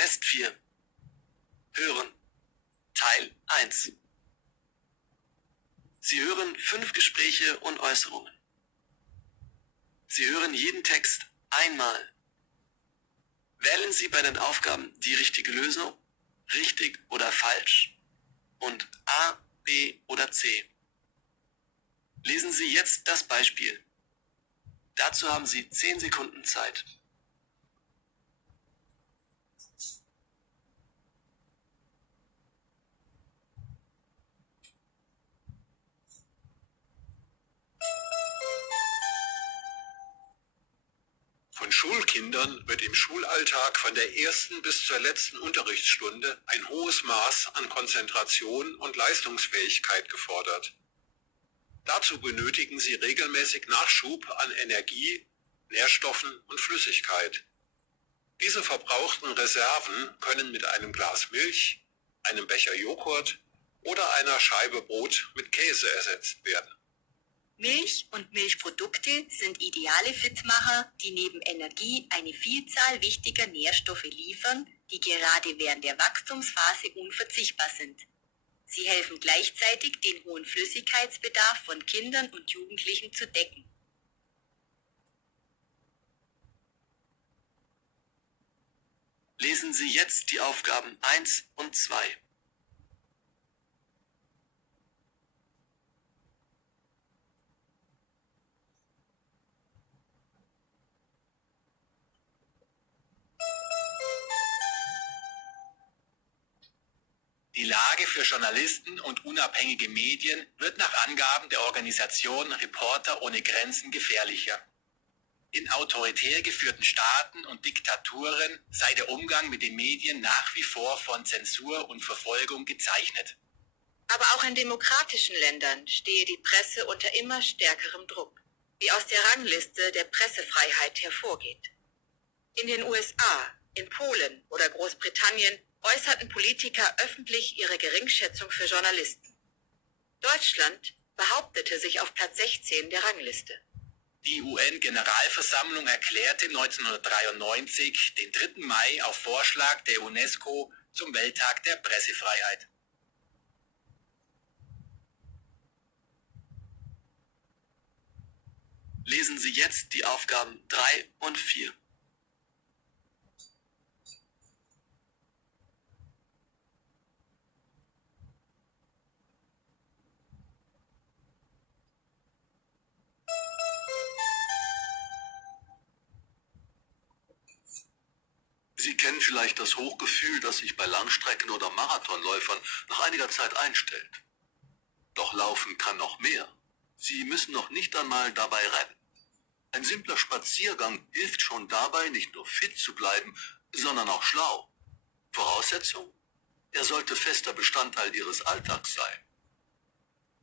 Test 4. Hören. Teil 1. Sie hören 5 Gespräche und Äußerungen. Sie hören jeden Text einmal. Wählen Sie bei den Aufgaben die richtige Lösung, richtig oder falsch und A, B oder C. Lesen Sie jetzt das Beispiel. Dazu haben Sie 10 Sekunden Zeit. Von Schulkindern wird im Schulalltag von der ersten bis zur letzten Unterrichtsstunde ein hohes Maß an Konzentration und Leistungsfähigkeit gefordert. Dazu benötigen sie regelmäßig Nachschub an Energie, Nährstoffen und Flüssigkeit. Diese verbrauchten Reserven können mit einem Glas Milch, einem Becher Joghurt oder einer Scheibe Brot mit Käse ersetzt werden. Milch und Milchprodukte sind ideale Fitmacher, die neben Energie eine Vielzahl wichtiger Nährstoffe liefern, die gerade während der Wachstumsphase unverzichtbar sind. Sie helfen gleichzeitig, den hohen Flüssigkeitsbedarf von Kindern und Jugendlichen zu decken. Lesen Sie jetzt die Aufgaben 1 und 2. Die Lage für Journalisten und unabhängige Medien wird nach Angaben der Organisation Reporter ohne Grenzen gefährlicher. In autoritär geführten Staaten und Diktaturen sei der Umgang mit den Medien nach wie vor von Zensur und Verfolgung gezeichnet. Aber auch in demokratischen Ländern stehe die Presse unter immer stärkerem Druck, wie aus der Rangliste der Pressefreiheit hervorgeht. In den USA, in Polen oder Großbritannien äußerten Politiker öffentlich ihre Geringschätzung für Journalisten. Deutschland behauptete sich auf Platz 16 der Rangliste. Die UN-Generalversammlung erklärte 1993 den 3. Mai auf Vorschlag der UNESCO zum Welttag der Pressefreiheit. Lesen Sie jetzt die Aufgaben 3 und 4. Sie kennen vielleicht das Hochgefühl, das sich bei Langstrecken- oder Marathonläufern nach einiger Zeit einstellt. Doch Laufen kann noch mehr. Sie müssen noch nicht einmal dabei rennen. Ein simpler Spaziergang hilft schon dabei, nicht nur fit zu bleiben, sondern auch schlau. Voraussetzung? Er sollte fester Bestandteil Ihres Alltags sein.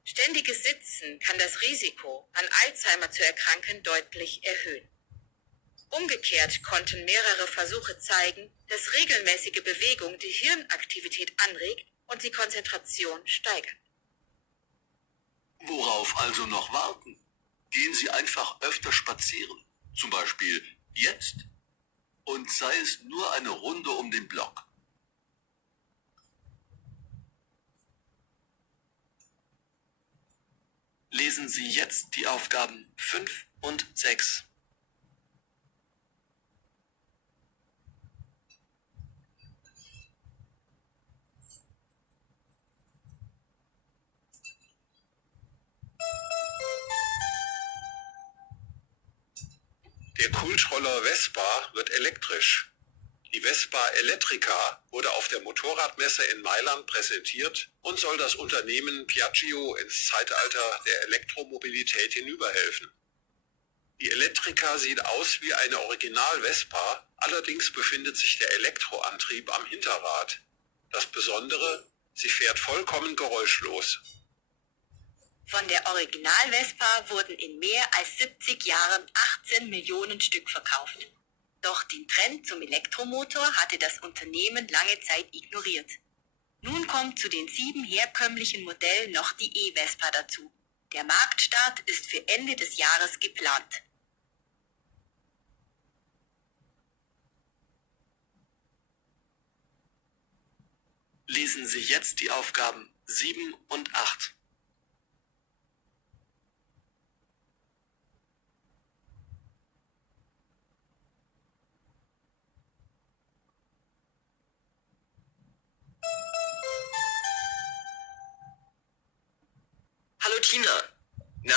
Ständiges Sitzen kann das Risiko, an Alzheimer zu erkranken, deutlich erhöhen. Umgekehrt konnten mehrere Versuche zeigen, dass regelmäßige Bewegung die Hirnaktivität anregt und die Konzentration steigert. Worauf also noch warten? Gehen Sie einfach öfter spazieren, zum Beispiel jetzt, und sei es nur eine Runde um den Block. Lesen Sie jetzt die Aufgaben 5 und 6. Der Kultroller Vespa wird elektrisch. Die Vespa Elettrica wurde auf der Motorradmesse in Mailand präsentiert und soll das Unternehmen Piaggio ins Zeitalter der Elektromobilität hinüberhelfen. Die Elettrica sieht aus wie eine Original-Vespa, allerdings befindet sich der Elektroantrieb am Hinterrad. Das Besondere, sie fährt vollkommen geräuschlos. Von der Original-Vespa wurden in mehr als 70 Jahren 18 Millionen Stück verkauft. Doch den Trend zum Elektromotor hatte das Unternehmen lange Zeit ignoriert. Nun kommt zu den 7 herkömmlichen Modellen noch die E-Vespa dazu. Der Marktstart ist für Ende des Jahres geplant. Lesen Sie jetzt die Aufgaben 7 und 8. Hallo Tina. Na,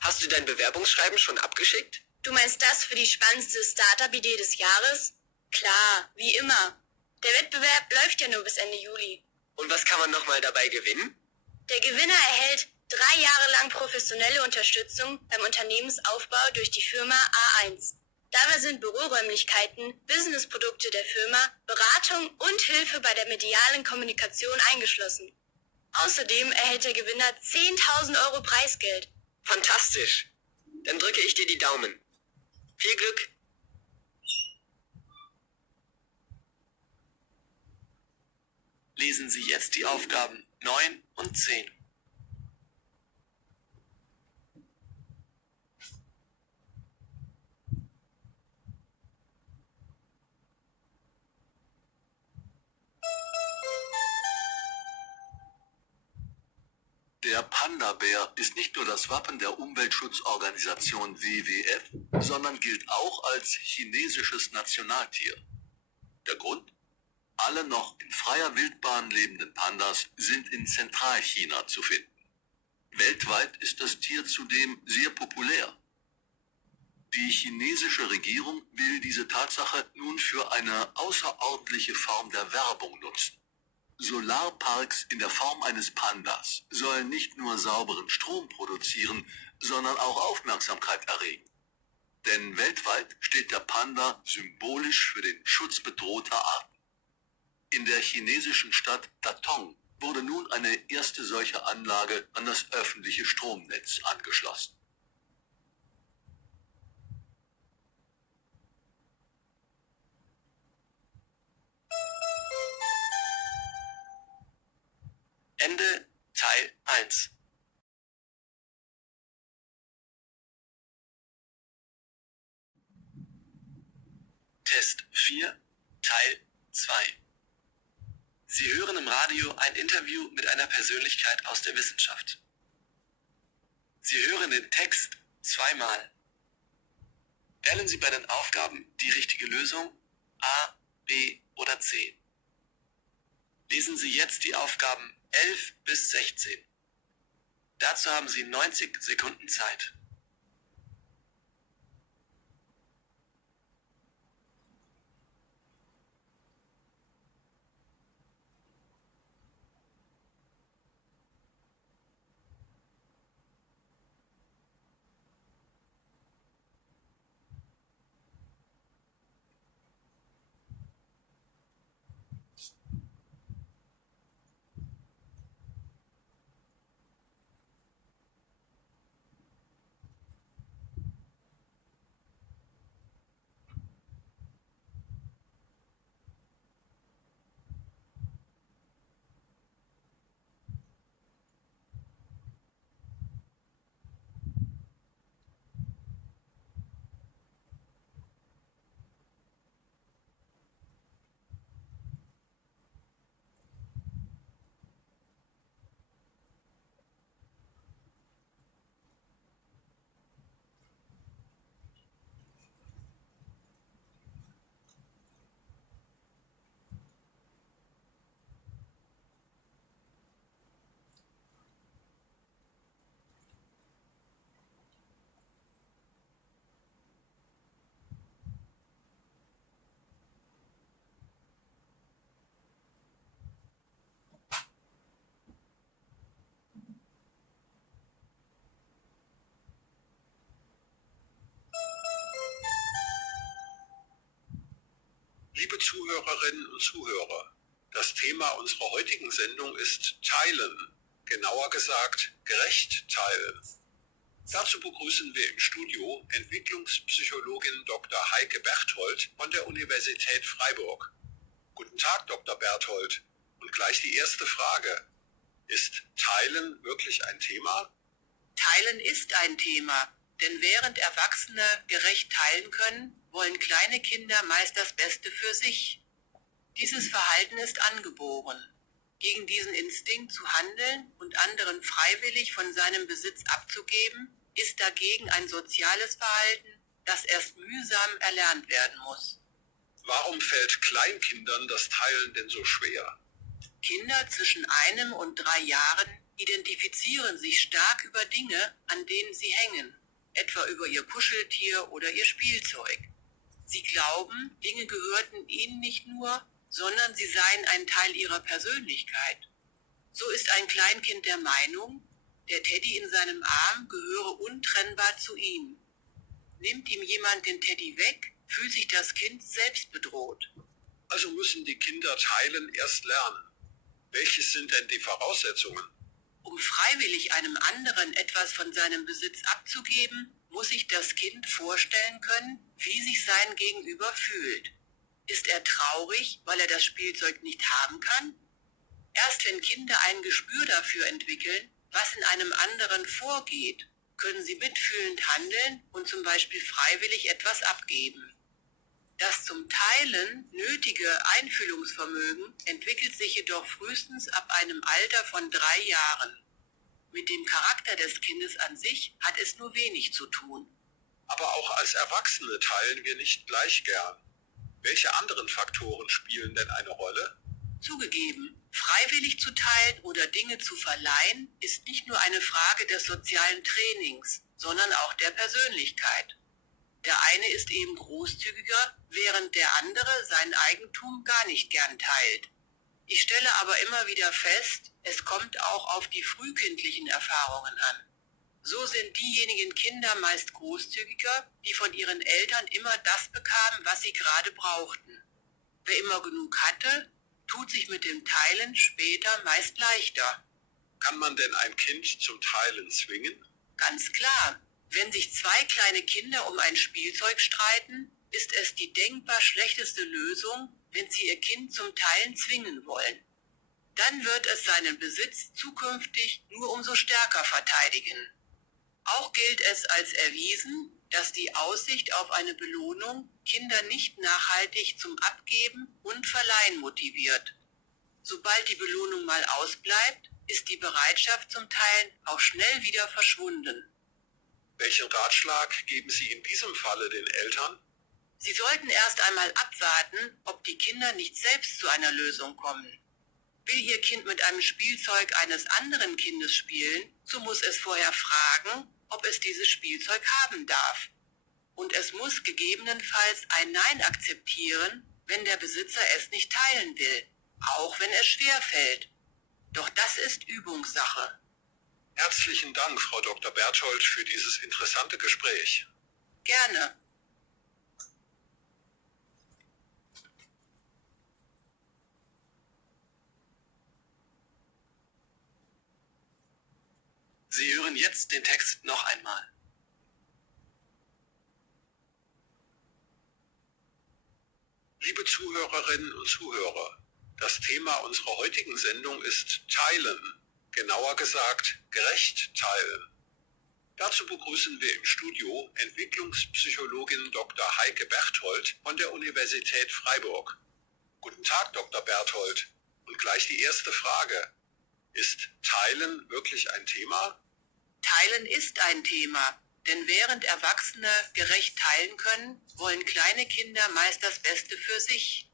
hast du dein Bewerbungsschreiben schon abgeschickt? Du meinst das für die spannendste Startup-Idee des Jahres? Klar, wie immer. Der Wettbewerb läuft ja nur bis Ende Juli. Und was kann man nochmal dabei gewinnen? Der Gewinner erhält 3 Jahre lang professionelle Unterstützung beim Unternehmensaufbau durch die Firma A1. Dabei sind Büroräumlichkeiten, Businessprodukte der Firma, Beratung und Hilfe bei der medialen Kommunikation eingeschlossen. Außerdem erhält der Gewinner 10.000 Euro Preisgeld. Fantastisch. Dann drücke ich dir die Daumen. Viel Glück. Lesen Sie jetzt die Aufgaben 9 und 10. Der Panda-Bär ist nicht nur das Wappen der Umweltschutzorganisation WWF, sondern gilt auch als chinesisches Nationaltier. Der Grund? Alle noch in freier Wildbahn lebenden Pandas sind in Zentralchina zu finden. Weltweit ist das Tier zudem sehr populär. Die chinesische Regierung will diese Tatsache nun für eine außerordentliche Form der Werbung nutzen. Solarparks in der Form eines Pandas sollen nicht nur sauberen Strom produzieren, sondern auch Aufmerksamkeit erregen. Denn weltweit steht der Panda symbolisch für den Schutz bedrohter Arten. In der chinesischen Stadt Datong wurde nun eine erste solche Anlage an das öffentliche Stromnetz angeschlossen. Ende Teil 1. Test 4, Teil 2. Sie hören im Radio ein Interview mit einer Persönlichkeit aus der Wissenschaft. Sie hören den Text zweimal. Wählen Sie bei den Aufgaben die richtige Lösung A, B oder C. Lesen Sie jetzt die Aufgaben 11 bis 16. Dazu haben Sie 90 Sekunden Zeit. Liebe Zuhörerinnen und Zuhörer, das Thema unserer heutigen Sendung ist Teilen, genauer gesagt gerecht teilen. Dazu begrüßen wir im Studio Entwicklungspsychologin Dr. Heike Berthold von der Universität Freiburg. Guten Tag, Dr. Berthold. Und gleich die erste Frage. Ist Teilen wirklich ein Thema? Teilen ist ein Thema, denn während Erwachsene gerecht teilen können, wollen kleine Kinder meist das Beste für sich. Dieses Verhalten ist angeboren. Gegen diesen Instinkt zu handeln und anderen freiwillig von seinem Besitz abzugeben, ist dagegen ein soziales Verhalten, das erst mühsam erlernt werden muss. Warum fällt Kleinkindern das Teilen denn so schwer? Kinder zwischen 1 und 3 Jahren identifizieren sich stark über Dinge, an denen sie hängen, etwa über ihr Kuscheltier oder ihr Spielzeug. Sie glauben, Dinge gehörten ihnen nicht nur, sondern sie seien ein Teil ihrer Persönlichkeit. So ist ein Kleinkind der Meinung, der Teddy in seinem Arm gehöre untrennbar zu ihm. Nimmt ihm jemand den Teddy weg, fühlt sich das Kind selbst bedroht. Also müssen die Kinder Teilen erst lernen. Welches sind denn die Voraussetzungen? Um freiwillig einem anderen etwas von seinem Besitz abzugeben, muss sich das Kind vorstellen können, wie sich sein Gegenüber fühlt. Ist er traurig, weil er das Spielzeug nicht haben kann? Erst wenn Kinder ein Gespür dafür entwickeln, was in einem anderen vorgeht, können sie mitfühlend handeln und zum Beispiel freiwillig etwas abgeben. Das zum Teilen nötige Einfühlungsvermögen entwickelt sich jedoch frühestens ab einem Alter von 3 Jahren. Mit dem Charakter des Kindes an sich hat es nur wenig zu tun. Aber auch als Erwachsene teilen wir nicht gleich gern. Welche anderen Faktoren spielen denn eine Rolle? Zugegeben, freiwillig zu teilen oder Dinge zu verleihen, ist nicht nur eine Frage des sozialen Trainings, sondern auch der Persönlichkeit. Der eine ist eben großzügiger, während der andere sein Eigentum gar nicht gern teilt. Ich stelle aber immer wieder fest, es kommt auch auf die frühkindlichen Erfahrungen an. So sind diejenigen Kinder meist großzügiger, die von ihren Eltern immer das bekamen, was sie gerade brauchten. Wer immer genug hatte, tut sich mit dem Teilen später meist leichter. Kann man denn ein Kind zum Teilen zwingen? Ganz klar, wenn sich 2 kleine Kinder um ein Spielzeug streiten, ist es die denkbar schlechteste Lösung, wenn sie ihr Kind zum Teilen zwingen wollen. Dann wird es seinen Besitz zukünftig nur umso stärker verteidigen. Auch gilt es als erwiesen, dass die Aussicht auf eine Belohnung Kinder nicht nachhaltig zum Abgeben und Verleihen motiviert. Sobald die Belohnung mal ausbleibt, ist die Bereitschaft zum Teilen auch schnell wieder verschwunden. Welchen Ratschlag geben Sie in diesem Falle den Eltern? Sie sollten erst einmal abwarten, ob die Kinder nicht selbst zu einer Lösung kommen. Will Ihr Kind mit einem Spielzeug eines anderen Kindes spielen, so muss es vorher fragen, ob es dieses Spielzeug haben darf. Und es muss gegebenenfalls ein Nein akzeptieren, wenn der Besitzer es nicht teilen will, auch wenn es schwer fällt. Doch das ist Übungssache. Herzlichen Dank, Frau Dr. Berthold, für dieses interessante Gespräch. Gerne. Sie hören jetzt den Text noch einmal. Liebe Zuhörerinnen und Zuhörer, das Thema unserer heutigen Sendung ist Teilen, genauer gesagt gerecht teilen. Dazu begrüßen wir im Studio Entwicklungspsychologin Dr. Heike Berthold von der Universität Freiburg. Guten Tag, Dr. Berthold. Und gleich die erste Frage. Ist Teilen wirklich ein Thema? Teilen ist ein Thema, denn während Erwachsene gerecht teilen können, wollen kleine Kinder meist das Beste für sich.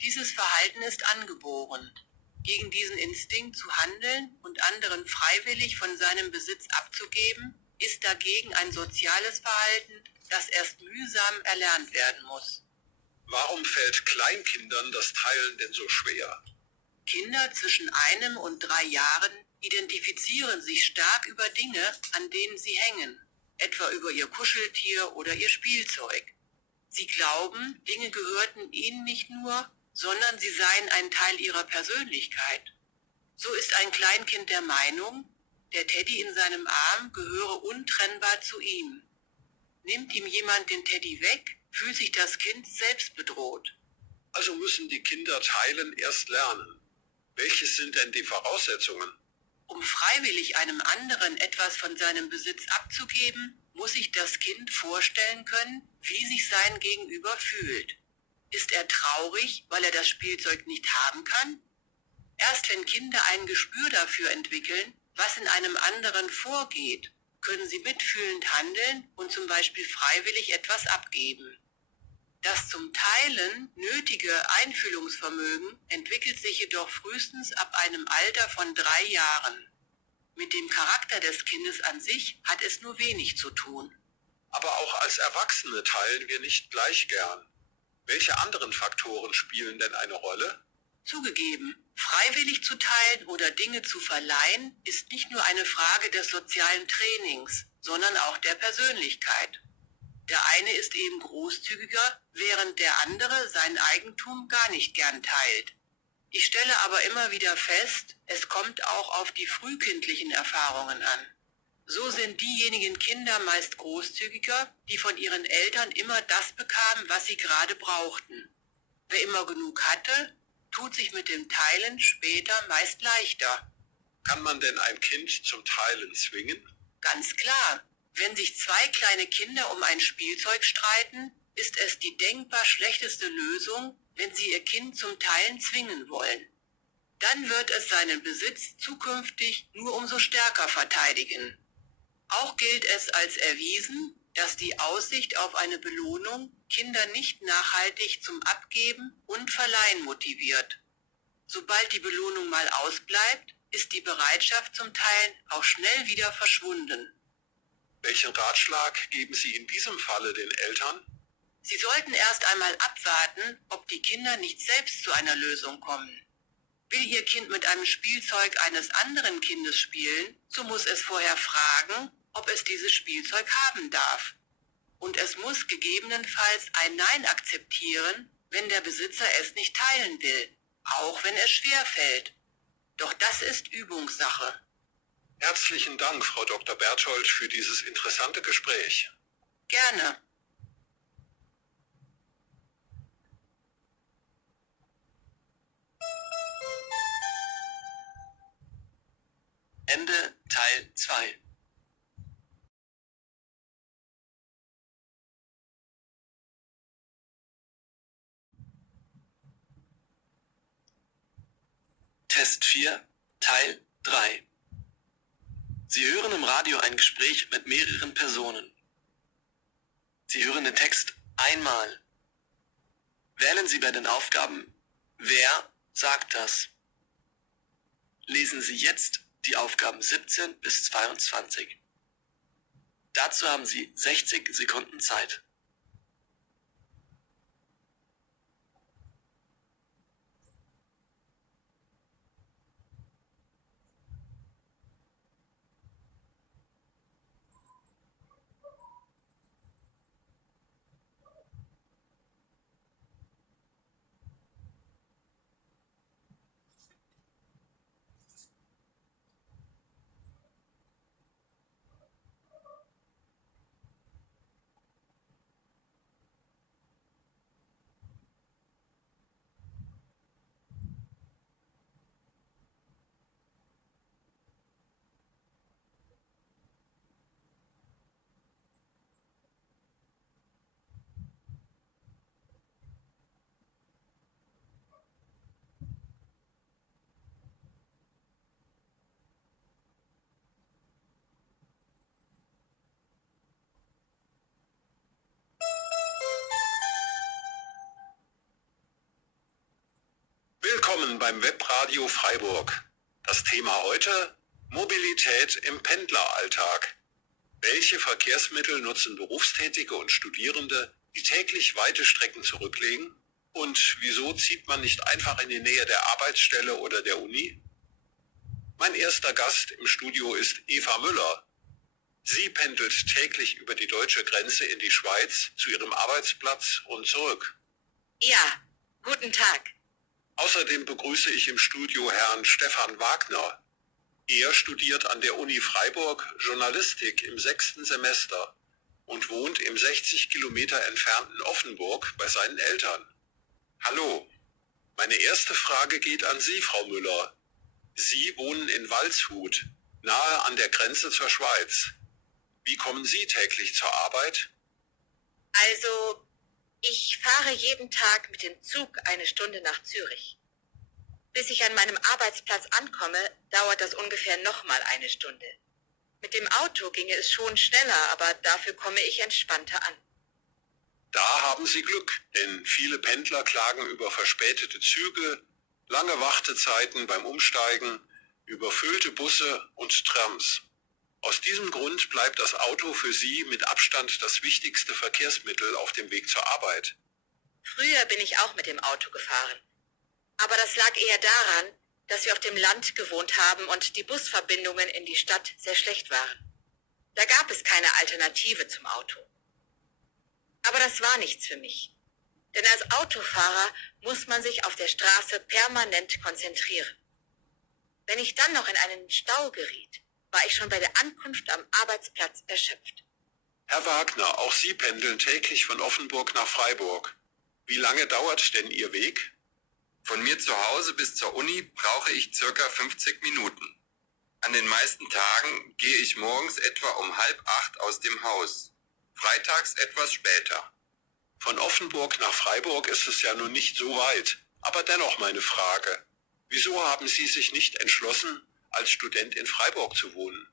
Dieses Verhalten ist angeboren. Gegen diesen Instinkt zu handeln und anderen freiwillig von seinem Besitz abzugeben, ist dagegen ein soziales Verhalten, das erst mühsam erlernt werden muss. Warum fällt Kleinkindern das Teilen denn so schwer? Kinder zwischen 1 und 3 Jahren identifizieren sich stark über Dinge, an denen sie hängen, etwa über ihr Kuscheltier oder ihr Spielzeug. Sie glauben, Dinge gehörten ihnen nicht nur, sondern sie seien ein Teil ihrer Persönlichkeit. So ist ein Kleinkind der Meinung, der Teddy in seinem Arm gehöre untrennbar zu ihm. Nimmt ihm jemand den Teddy weg, fühlt sich das Kind selbst bedroht. Also müssen die Kinder Teilen erst lernen. Welches sind denn die Voraussetzungen? Um freiwillig einem anderen etwas von seinem Besitz abzugeben, muss sich das Kind vorstellen können, wie sich sein Gegenüber fühlt. Ist er traurig, weil er das Spielzeug nicht haben kann? Erst wenn Kinder ein Gespür dafür entwickeln, was in einem anderen vorgeht, können sie mitfühlend handeln und zum Beispiel freiwillig etwas abgeben. Das zum Teilen nötige Einfühlungsvermögen entwickelt sich jedoch frühestens ab einem Alter von 3 Jahren. Mit dem Charakter des Kindes an sich hat es nur wenig zu tun. Aber auch als Erwachsene teilen wir nicht gleich gern. Welche anderen Faktoren spielen denn eine Rolle? Zugegeben, freiwillig zu teilen oder Dinge zu verleihen, ist nicht nur eine Frage des sozialen Trainings, sondern auch der Persönlichkeit. Der eine ist eben großzügiger, während der andere sein Eigentum gar nicht gern teilt. Ich stelle aber immer wieder fest, es kommt auch auf die frühkindlichen Erfahrungen an. So sind diejenigen Kinder meist großzügiger, die von ihren Eltern immer das bekamen, was sie gerade brauchten. Wer immer genug hatte, tut sich mit dem Teilen später meist leichter. Kann man denn ein Kind zum Teilen zwingen? Ganz klar, wenn sich 2 kleine Kinder um ein Spielzeug streiten, ist es die denkbar schlechteste Lösung, wenn sie ihr Kind zum Teilen zwingen wollen. Dann wird es seinen Besitz zukünftig nur umso stärker verteidigen. Auch gilt es als erwiesen, dass die Aussicht auf eine Belohnung Kinder nicht nachhaltig zum Abgeben und Verleihen motiviert. Sobald die Belohnung mal ausbleibt, ist die Bereitschaft zum Teilen auch schnell wieder verschwunden. Welchen Ratschlag geben Sie in diesem Falle den Eltern? Sie sollten erst einmal abwarten, ob die Kinder nicht selbst zu einer Lösung kommen. Will Ihr Kind mit einem Spielzeug eines anderen Kindes spielen, so muss es vorher fragen, ob es dieses Spielzeug haben darf. Und es muss gegebenenfalls ein Nein akzeptieren, wenn der Besitzer es nicht teilen will, auch wenn es schwerfällt. Doch das ist Übungssache. Herzlichen Dank, Frau Dr. Berthold, für dieses interessante Gespräch. Gerne. Ende Teil 2. Test 4, Teil 3. Sie hören im Radio ein Gespräch mit mehreren Personen. Sie hören den Text einmal. Wählen Sie bei den Aufgaben Wer sagt das? Lesen Sie jetzt die Aufgaben 17 bis 22. Dazu haben Sie 60 Sekunden Zeit. Willkommen beim Webradio Freiburg. Das Thema heute: Mobilität im Pendleralltag. Welche Verkehrsmittel nutzen Berufstätige und Studierende, die täglich weite Strecken zurücklegen? Und wieso zieht man nicht einfach in die Nähe der Arbeitsstelle oder der Uni? Mein erster Gast im Studio ist Eva Müller. Sie pendelt täglich über die deutsche Grenze in die Schweiz zu ihrem Arbeitsplatz und zurück. Ja, guten Tag. Außerdem begrüße ich im Studio Herrn Stefan Wagner. Er studiert an der Uni Freiburg Journalistik im 6. Semester und wohnt im 60 Kilometer entfernten Offenburg bei seinen Eltern. Hallo, meine erste Frage geht an Sie, Frau Müller. Sie wohnen in Waldshut, nahe an der Grenze zur Schweiz. Wie kommen Sie täglich zur Arbeit? Also, ich fahre jeden Tag mit dem Zug 1 Stunde nach Zürich. Bis ich an meinem Arbeitsplatz ankomme, dauert das ungefähr nochmal eine Stunde. Mit dem Auto ginge es schon schneller, aber dafür komme ich entspannter an. Da haben Sie Glück, denn viele Pendler klagen über verspätete Züge, lange Wartezeiten beim Umsteigen, überfüllte Busse und Trams. Aus diesem Grund bleibt das Auto für Sie mit Abstand das wichtigste Verkehrsmittel auf dem Weg zur Arbeit. Früher bin ich auch mit dem Auto gefahren. Aber das lag eher daran, dass wir auf dem Land gewohnt haben und die Busverbindungen in die Stadt sehr schlecht waren. Da gab es keine Alternative zum Auto. Aber das war nichts für mich. Denn als Autofahrer muss man sich auf der Straße permanent konzentrieren. Wenn ich dann noch in einen Stau geriet, war ich schon bei der Ankunft am Arbeitsplatz erschöpft. Herr Wagner, auch Sie pendeln täglich von Offenburg nach Freiburg. Wie lange dauert denn Ihr Weg? Von mir zu Hause bis zur Uni brauche ich circa 50 Minuten. An den meisten Tagen gehe ich morgens etwa um 7:30 aus dem Haus. Freitags etwas später. Von Offenburg nach Freiburg ist es ja nun nicht so weit. Aber dennoch meine Frage. Wieso haben Sie sich nicht entschlossen, als Student in Freiburg zu wohnen?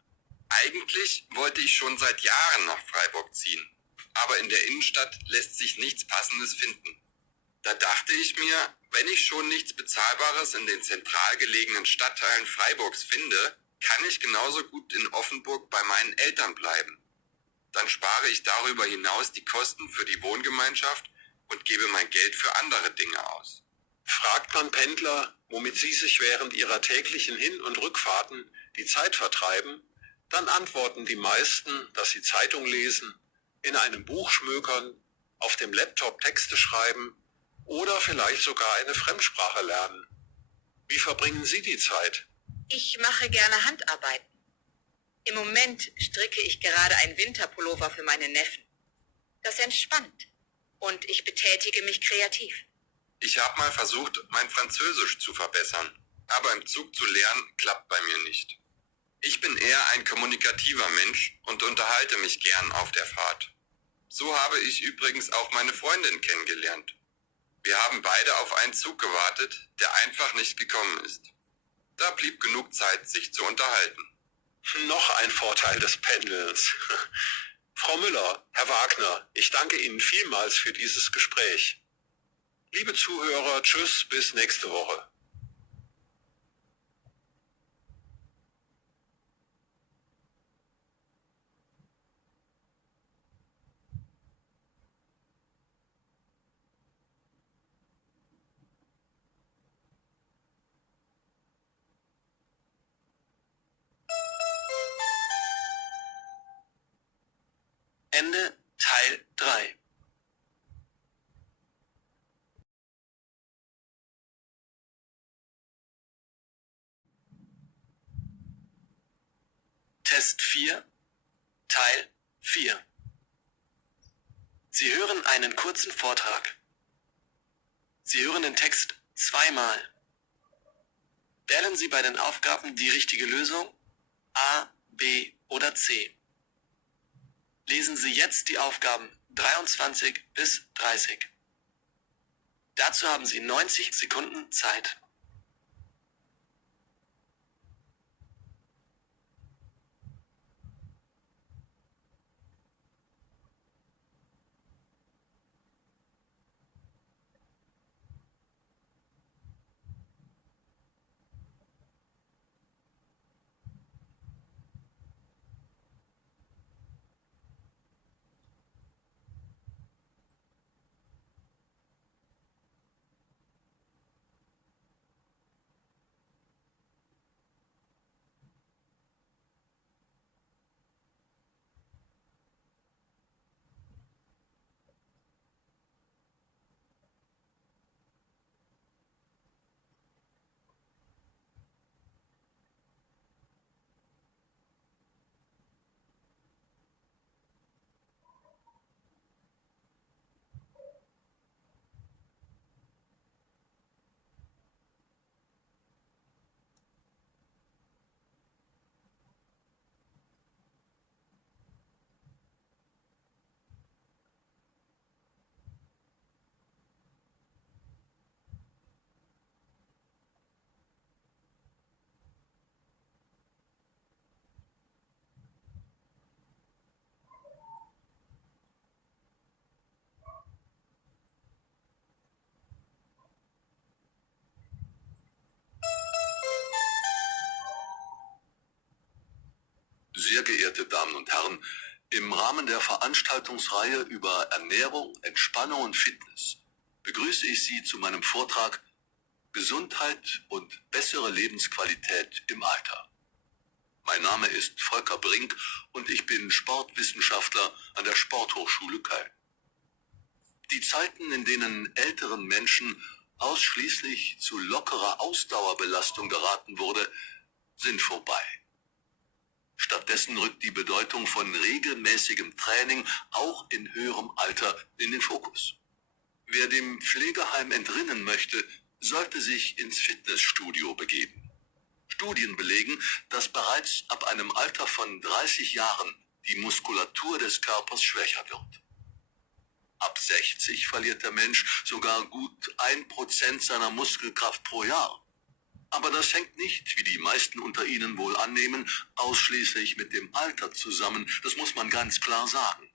Eigentlich wollte ich schon seit Jahren nach Freiburg ziehen. Aber in der Innenstadt lässt sich nichts Passendes finden. Da dachte ich mir, wenn ich schon nichts Bezahlbares in den zentral gelegenen Stadtteilen Freiburgs finde, kann ich genauso gut in Offenburg bei meinen Eltern bleiben. Dann spare ich darüber hinaus die Kosten für die Wohngemeinschaft und gebe mein Geld für andere Dinge aus. Fragt man Pendler, womit sie sich während ihrer täglichen Hin- und Rückfahrten die Zeit vertreiben, dann antworten die meisten, dass sie Zeitung lesen, in einem Buch schmökern, auf dem Laptop Texte schreiben oder vielleicht sogar eine Fremdsprache lernen. Wie verbringen Sie die Zeit? Ich mache gerne Handarbeiten. Im Moment stricke ich gerade ein Winterpullover für meine Neffen. Das entspannt und ich betätige mich kreativ. Ich habe mal versucht, mein Französisch zu verbessern, aber im Zug zu lernen klappt bei mir nicht. Ich bin eher ein kommunikativer Mensch und unterhalte mich gern auf der Fahrt. So habe ich übrigens auch meine Freundin kennengelernt. Wir haben beide auf einen Zug gewartet, der einfach nicht gekommen ist. Da blieb genug Zeit, sich zu unterhalten. Noch ein Vorteil des Pendelns. Frau Müller, Herr Wagner, ich danke Ihnen vielmals für dieses Gespräch. Liebe Zuhörer, tschüss, bis nächste Woche. Ende Teil 3. Test 4, Teil 4. Sie hören einen kurzen Vortrag. Sie hören den Text zweimal. Wählen Sie bei den Aufgaben die richtige Lösung A, B oder C. Lesen Sie jetzt die Aufgaben 23 bis 30. Dazu haben Sie 90 Sekunden Zeit. geehrte Damen und Herren, im Rahmen der Veranstaltungsreihe über Ernährung, Entspannung und Fitness begrüße ich Sie zu meinem Vortrag Gesundheit und bessere Lebensqualität im Alter. Mein Name ist Volker Brink und ich bin Sportwissenschaftler an der Sporthochschule Köln. Die Zeiten, in denen älteren Menschen ausschließlich zu lockerer Ausdauerbelastung geraten wurde, sind vorbei. Stattdessen rückt die Bedeutung von regelmäßigem Training auch in höherem Alter in den Fokus. Wer dem Pflegeheim entrinnen möchte, sollte sich ins Fitnessstudio begeben. Studien belegen, dass bereits ab einem Alter von 30 Jahren die Muskulatur des Körpers schwächer wird. Ab 60 verliert der Mensch sogar gut 1% seiner Muskelkraft pro Jahr. Aber das hängt nicht, wie die meisten unter Ihnen wohl annehmen, ausschließlich mit dem Alter zusammen. Das muss man ganz klar sagen.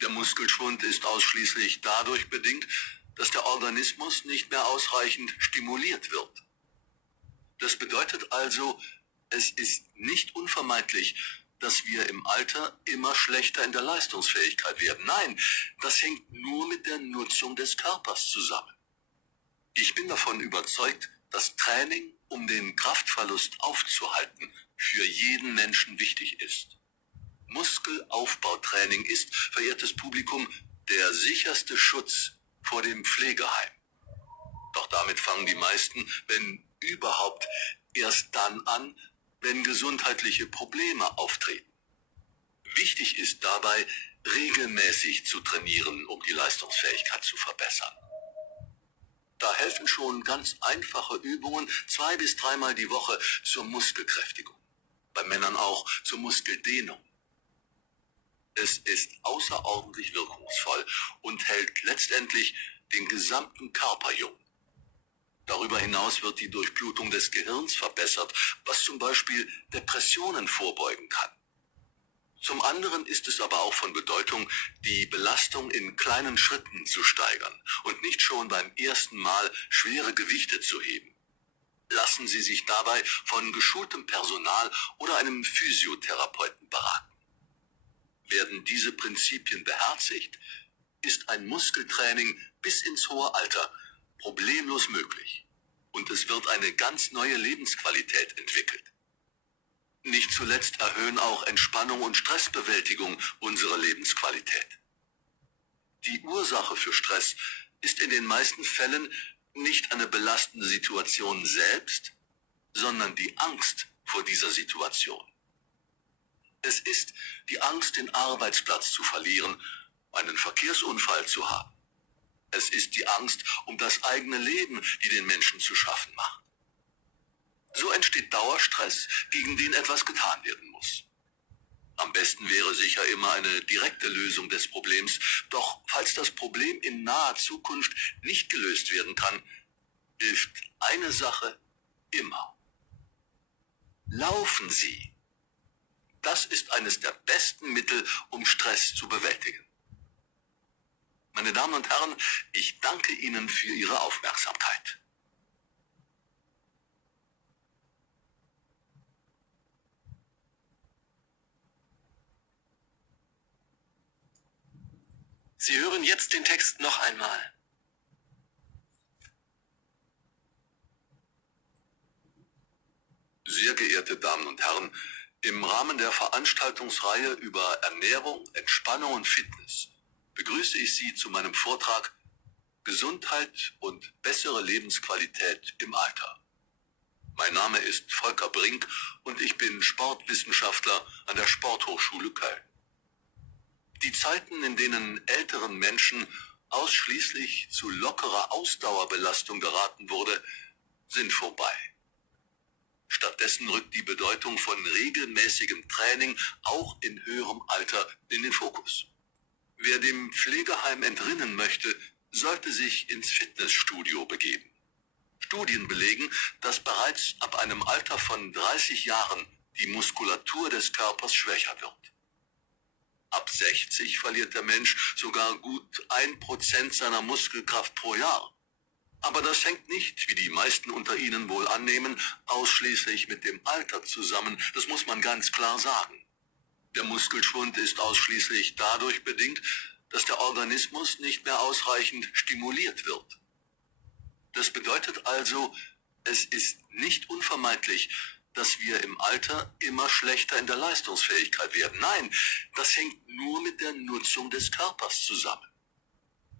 Der Muskelschwund ist ausschließlich dadurch bedingt, dass der Organismus nicht mehr ausreichend stimuliert wird. Das bedeutet also, es ist nicht unvermeidlich, dass wir im Alter immer schlechter in der Leistungsfähigkeit werden. Nein, das hängt nur mit der Nutzung des Körpers zusammen. Ich bin davon überzeugt, dass Training, um den Kraftverlust aufzuhalten, für jeden Menschen wichtig ist. Muskelaufbautraining ist, verehrtes Publikum, der sicherste Schutz vor dem Pflegeheim. Doch damit fangen die meisten, wenn überhaupt, erst dann an, wenn gesundheitliche Probleme auftreten. Wichtig ist dabei, regelmäßig zu trainieren, um die Leistungsfähigkeit zu verbessern. Da helfen schon ganz einfache Übungen 2- bis 3-mal die Woche zur Muskelkräftigung. Bei Männern auch zur Muskeldehnung. Es ist außerordentlich wirkungsvoll und hält letztendlich den gesamten Körper jung. Darüber hinaus wird die Durchblutung des Gehirns verbessert, was zum Beispiel Depressionen vorbeugen kann. Zum anderen ist es aber auch von Bedeutung, die Belastung in kleinen Schritten zu steigern und nicht schon beim ersten Mal schwere Gewichte zu heben. Lassen Sie sich dabei von geschultem Personal oder einem Physiotherapeuten beraten. Werden diese Prinzipien beherzigt, ist ein Muskeltraining bis ins hohe Alter problemlos möglich und es wird eine ganz neue Lebensqualität entwickelt. Nicht zuletzt erhöhen auch Entspannung und Stressbewältigung unsere Lebensqualität. Die Ursache für Stress ist in den meisten Fällen nicht eine belastende Situation selbst, sondern die Angst vor dieser Situation. Es ist die Angst, den Arbeitsplatz zu verlieren, einen Verkehrsunfall zu haben. Es ist die Angst um das eigene Leben, die den Menschen zu schaffen macht. So entsteht Dauerstress, gegen den etwas getan werden muss. Am besten wäre sicher immer eine direkte Lösung des Problems, doch falls das Problem in naher Zukunft nicht gelöst werden kann, hilft eine Sache immer. Laufen Sie. Das ist eines der besten Mittel, um Stress zu bewältigen. Meine Damen und Herren, ich danke Ihnen für Ihre Aufmerksamkeit. Sie hören jetzt den Text noch einmal. Sehr geehrte Damen und Herren, im Rahmen der Veranstaltungsreihe über Ernährung, Entspannung und Fitness begrüße ich Sie zu meinem Vortrag Gesundheit und bessere Lebensqualität im Alter. Mein Name ist Volker Brink und ich bin Sportwissenschaftler an der Sporthochschule Köln. Die Zeiten, in denen älteren Menschen ausschließlich zu lockerer Ausdauerbelastung geraten wurde, sind vorbei. Stattdessen rückt die Bedeutung von regelmäßigem Training auch in höherem Alter in den Fokus. Wer dem Pflegeheim entrinnen möchte, sollte sich ins Fitnessstudio begeben. Studien belegen, dass bereits ab einem Alter von 30 Jahren die Muskulatur des Körpers schwächer wird. Ab 60 verliert der Mensch sogar gut 1% seiner Muskelkraft pro Jahr. Aber das hängt nicht, wie die meisten unter Ihnen wohl annehmen, ausschließlich mit dem Alter zusammen. Das muss man ganz klar sagen. Der Muskelschwund ist ausschließlich dadurch bedingt, dass der Organismus nicht mehr ausreichend stimuliert wird. Das bedeutet also, es ist nicht unvermeidlich, dass wir im Alter immer schlechter in der Leistungsfähigkeit werden. Nein, das hängt nur mit der Nutzung des Körpers zusammen.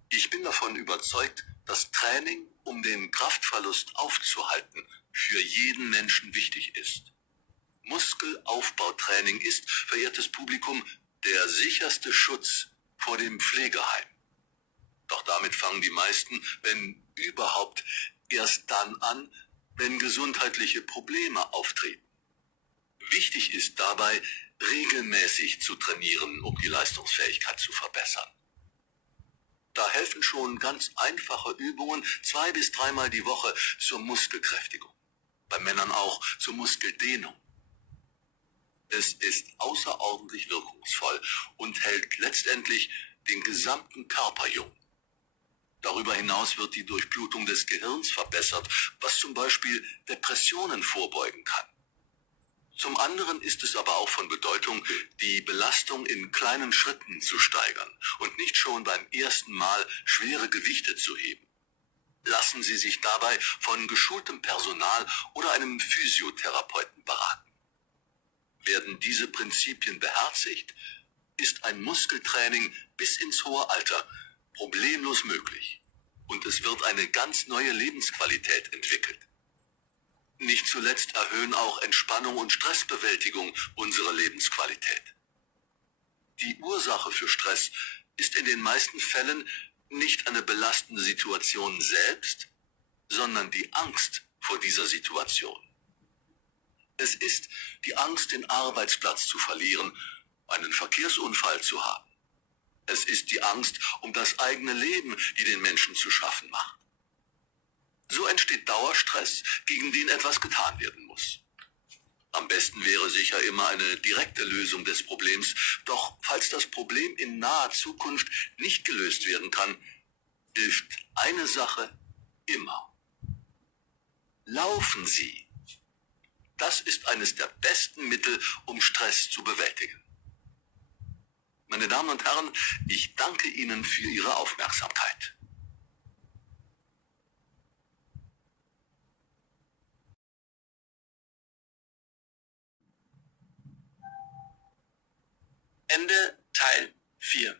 Ich bin davon überzeugt, dass Training, um den Kraftverlust aufzuhalten, für jeden Menschen wichtig ist. Muskelaufbautraining ist, verehrtes Publikum, der sicherste Schutz vor dem Pflegeheim. Doch damit fangen die meisten, wenn überhaupt, erst dann an, wenn gesundheitliche Probleme auftreten. Wichtig ist dabei, regelmäßig zu trainieren, um die Leistungsfähigkeit zu verbessern. Da helfen schon ganz einfache Übungen 2 bis 3 Mal die Woche zur Muskelkräftigung. Bei Männern auch zur Muskeldehnung. Es ist außerordentlich wirkungsvoll und hält letztendlich den gesamten Körper jung. Darüber hinaus wird die Durchblutung des Gehirns verbessert, was zum Beispiel Depressionen vorbeugen kann. Zum anderen ist es aber auch von Bedeutung, die Belastung in kleinen Schritten zu steigern und nicht schon beim ersten Mal schwere Gewichte zu heben. Lassen Sie sich dabei von geschultem Personal oder einem Physiotherapeuten beraten. Werden diese Prinzipien beherzigt, ist ein Muskeltraining bis ins hohe Alter problemlos möglich und es wird eine ganz neue Lebensqualität entwickelt. Nicht zuletzt erhöhen auch Entspannung und Stressbewältigung unsere Lebensqualität. Die Ursache für Stress ist in den meisten Fällen nicht eine belastende Situation selbst, sondern die Angst vor dieser Situation. Es ist die Angst, den Arbeitsplatz zu verlieren, einen Verkehrsunfall zu haben. Es ist die Angst um das eigene Leben, die den Menschen zu schaffen macht. So entsteht Dauerstress, gegen den etwas getan werden muss. Am besten wäre sicher immer eine direkte Lösung des Problems, doch falls das Problem in naher Zukunft nicht gelöst werden kann, hilft eine Sache immer. Laufen Sie. Das ist eines der besten Mittel, um Stress zu bewältigen. Meine Damen und Herren, ich danke Ihnen für Ihre Aufmerksamkeit. Ende Teil 4.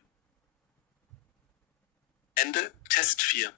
Ende Test 4.